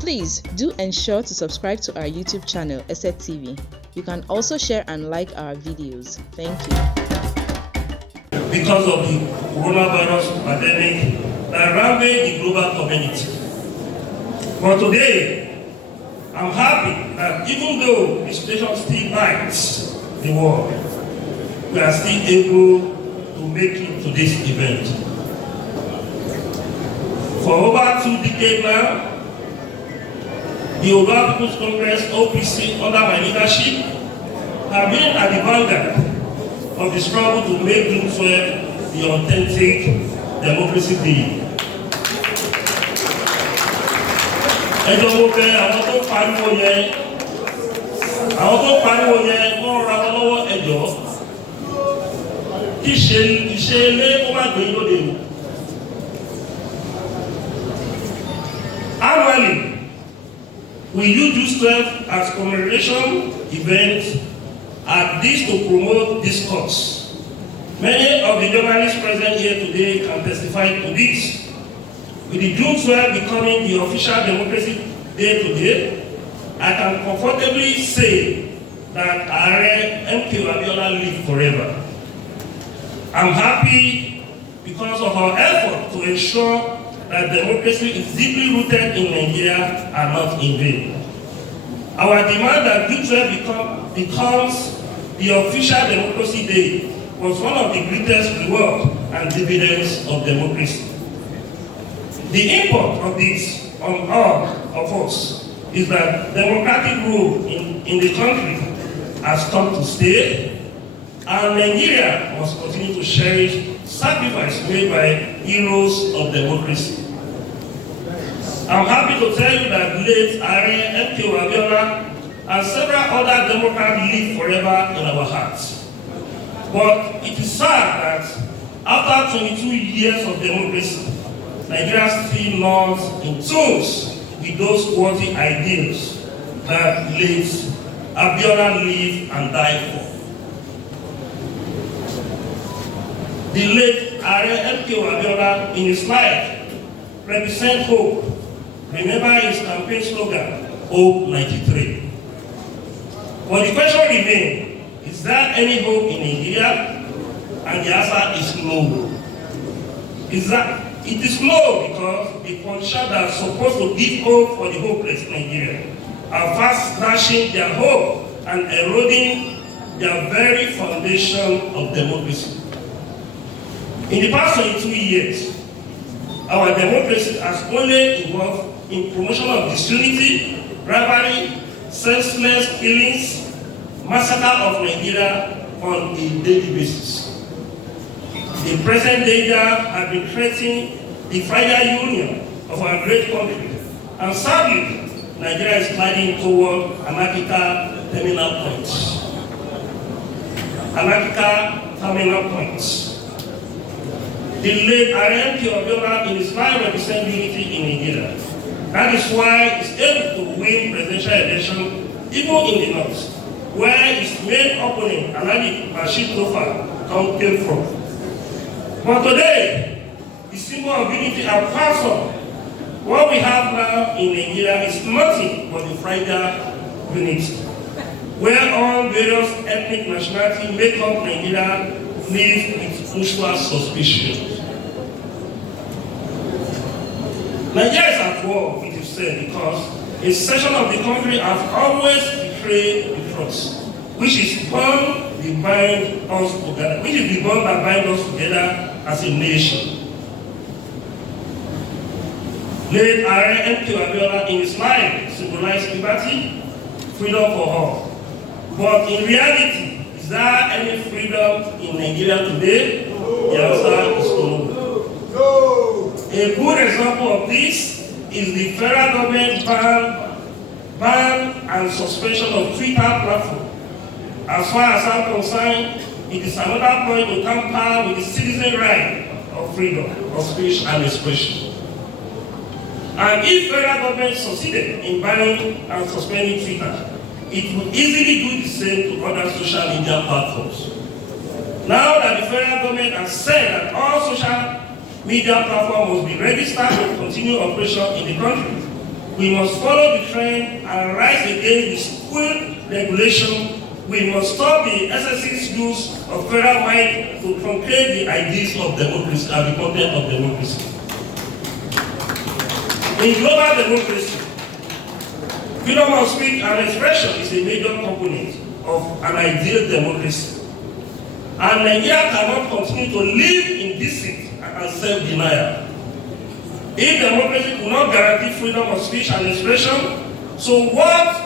Please do ensure to subscribe to our YouTube channel, ESET TV. You can also share and like our videos. Thank you. Because of the coronavirus pandemic that ravaged the global community. But today, I'm happy that even though the situation still bites the world, we are still able to make it to this event. For over 2 decades now, the Yoruba People's Congress, OPC, under my leadership, have been at the vanguard of the struggle to make June 12 the authentic democracy day. Ẹjọ́ mo bẹ̀ àwọn tó pariwo yẹn wọ́n ra wọn lọ́wọ́ ẹjọ́ kí iṣẹ́ ilé kó má gbé lóde o. Annually, we use June 12 as commemoration event at this to promote discourse. Many of the journalists present here today can testify to this. With the June 12 becoming the official democracy day today, I can comfortably say that Ààrẹ MK Abiola live forever. I'm happy because of our effort to ensure that democracy is deeply rooted in Nigeria and not in vain. Our demand that June 12 becomes the official democracy day was one of the greatest rewards and dividends of democracy. The import of this on all of us is that democratic rule in the country has come to stay, and Nigeria must continue to cherish sacrifice made by heroes of democracy. I'm happy to tell you that late Ààrẹ MK Abiola and several other Democrats live forever in our hearts. But it is sad that after 22 years of democracy, Nigeria still not in tune with those worthy ideals that late Abiola lived and died for. The late Ààrẹ MK Abiola in his life represents hope. Remember his campaign slogan, Hope 93. But the question remains, is there any hope in Nigeria? And the answer is no. It is no because the politicians that are supposed to give hope for the hopeless Nigeria are fast smashing their hope and eroding their very foundation of democracy. In the past 22 years, our democracy has only involved in promotion of disunity, rivalry, senseless killings, massacre of Nigeria on a daily basis. The present danger has been threatening the fragile union of our great country, and sadly, Nigeria is sliding toward anarchical terminal points. The late Ààrẹ MK Abiola in his life represents unity in Nigeria. That is why he's able to win presidential election even in the north, where his main opponent, Alhaji Bashir Tofa, came from. But today, the symbol of unity has passed on. What we have now in Nigeria is nothing but a fragile unity, where all various ethnic nationalities make up Nigeria live with mutual suspicion. Nigeria is at war, it is said, because a section of the country has always betrayed the trust, which is the bond that binds us together as a nation. Late Ààrẹ MK Abiola in his life symbolized liberty, freedom for all. But in reality, is there any freedom in Nigeria today? The answer is no. A good example of this is the federal government ban and suspension of Twitter platform. As far as I'm concerned, it is another point to tamper with the citizen right of freedom of speech and expression. And if federal government succeeded in banning and suspending Twitter, it would easily do the same to other social media platforms. Now that the federal government has said that all social media platforms must be registered to continue operation in the country, We must follow the trend and rise against the school regulation. We must stop the SSC's use of federal might to truncate the ideas of democracy and the content of democracy. In global democracy, freedom of speech and expression is a major component of an ideal democracy. And Nigeria cannot continue to live in deceit and self-denial. If democracy could not guarantee freedom of speech and expression, so what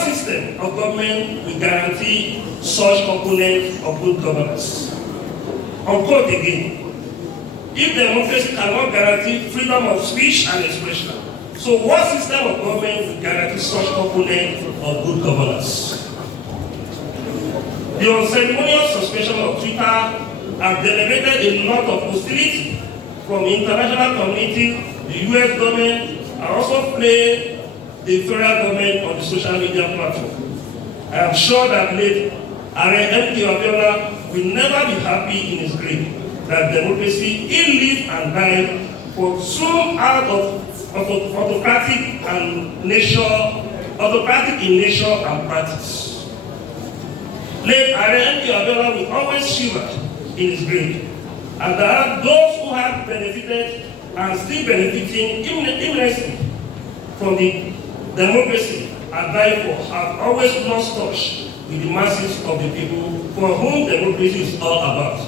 system of government will guarantee such components of good governance? Unquote again. If democracy cannot guarantee freedom of speech and expression, so what system of government will guarantee such components of good governance? The unceremonious suspension of Twitter has generated a lot of hostility from the international community. The US government and also play the federal government on the social media platform. I am sure that late R.M. Abiola will never be happy in his grave that democracy, he lived and died for thrown out of autocratic in nature and practice. Late R.M. Abiola will always shiver in his grave, and there are those who have benefited and still benefiting immensely from the democracy and therefore have always lost touch with the masses of the people for whom democracy is all about.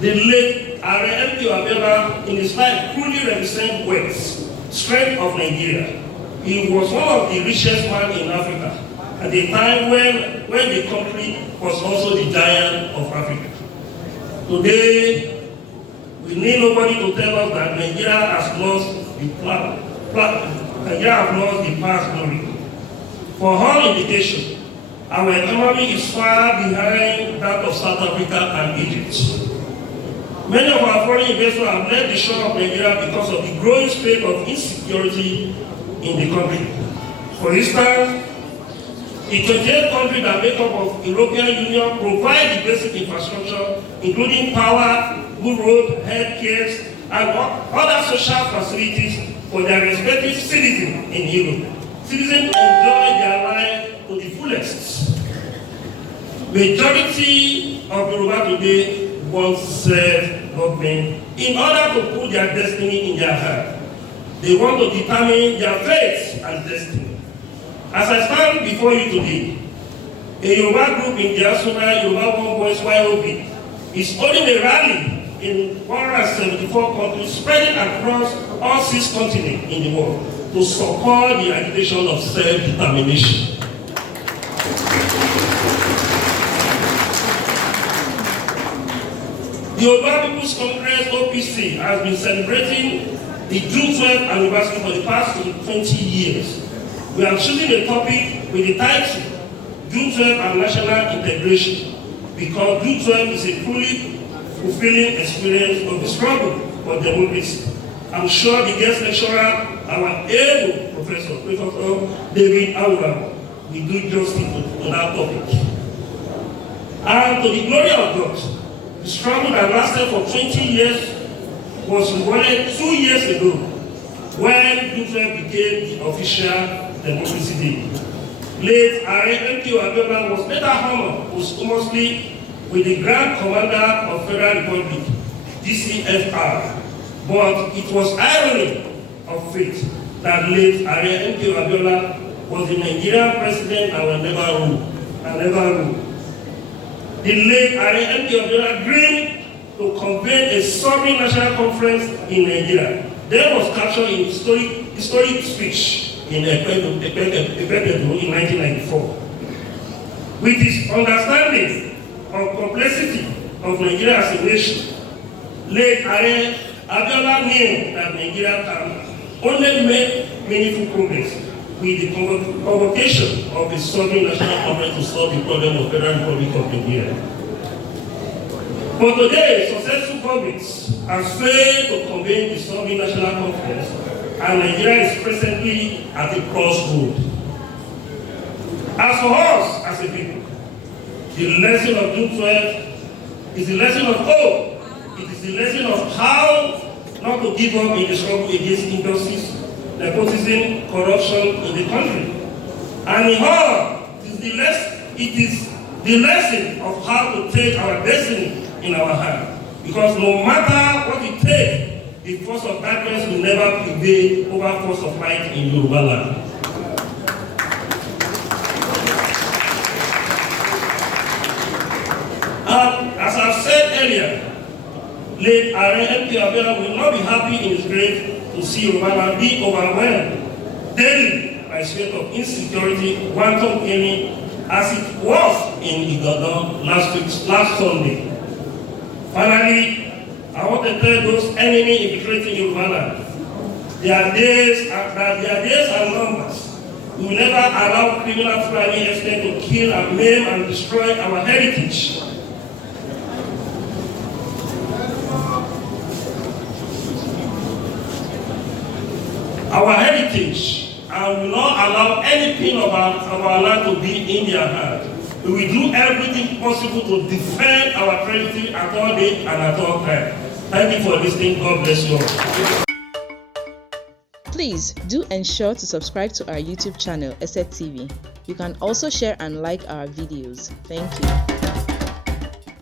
The late R.M. Abiola in his life truly represents wealth, strength of Nigeria. He was one of the richest men in Africa at the time when the country was also the giant of Africa. Today, we need nobody to tell us that Nigeria has lost the past glory. For all indication, our economy is far behind that of South Africa and Egypt. Many of our foreign investors have left the shore of Nigeria because of the growing state of insecurity in the country. For instance, the 28 countries that make up of the European Union provide the basic infrastructure, including power, good roads, health care, and other social facilities for their respective citizens in Europe. Citizens enjoy their life to the fullest. Majority of Yoruba today want self-government in order to put their destiny in their hand. They want to determine their fate and destiny. As I stand before you today, a Yoruba group in Diaspora, Yoruba One Voice YOB, is holding a rally in 174 countries spreading across all 6 continents in the world to support the agitation of self-determination. The Yoruba People's Congress (OPC) has been celebrating the June 12th anniversary for the past 20 years. We are choosing a topic with the title June 12th and National Integration because June 12th is a truly fulfilling experience of the struggle for democracy. I'm sure the guest lecturer, our able Professor David Aura, will do justice to that topic. And to the glory of God, the struggle that lasted for 20 years was rewarded 2 years ago when June 12th became the official Democracy Day. Late R.M. Abiola was later honored posthumously with the Grand Commander of Federal Republic, GCFR. But it was irony of fate that late R.M. Abiola was the Nigerian president and will never rule. The late R.M. Abiola agreed to convene a sovereign national conference in Nigeria. There was captured in historic speech in Epedu in 1994. With his understanding of complexity of Nigeria as a nation, late R.M. Abiola knew that Nigeria can only make meaningful progress with the convocation of a sovereign national conference to solve the problem of the Federal Republic of Nigeria. But today, successful governments have failed to convene the sovereign national conference, and Nigeria is presently at a crossroad. As for us as a people, the lesson of June 12 is the lesson of hope. It is the lesson of how not to give up in the struggle against injustice. nepotism, corruption in the country. And in all, it is the lesson of how to take our destiny in our hand. Because no matter what it takes, the force of darkness will never prevail over force of light in Yoruba land. As I've said earlier, late R.M.P. Abiola will not be happy in his grave to see Yoruba land be overwhelmed daily by state of insecurity, wanton killing, as it was in Ibadan last Sunday. Finally, I want to tell those enemy infiltrating Yoruba land, their days are numbers. We will never allow criminal Fulani extent to kill and maim and destroy our heritage. Our heritage, and will not allow any pin of our land to be in their hand. We will do everything possible to defend our territory at all day and at all time. Thank you for listening. God bless you all. Please do ensure to subscribe to our YouTube channel, ESET TV. You can also share and like our videos. Thank you.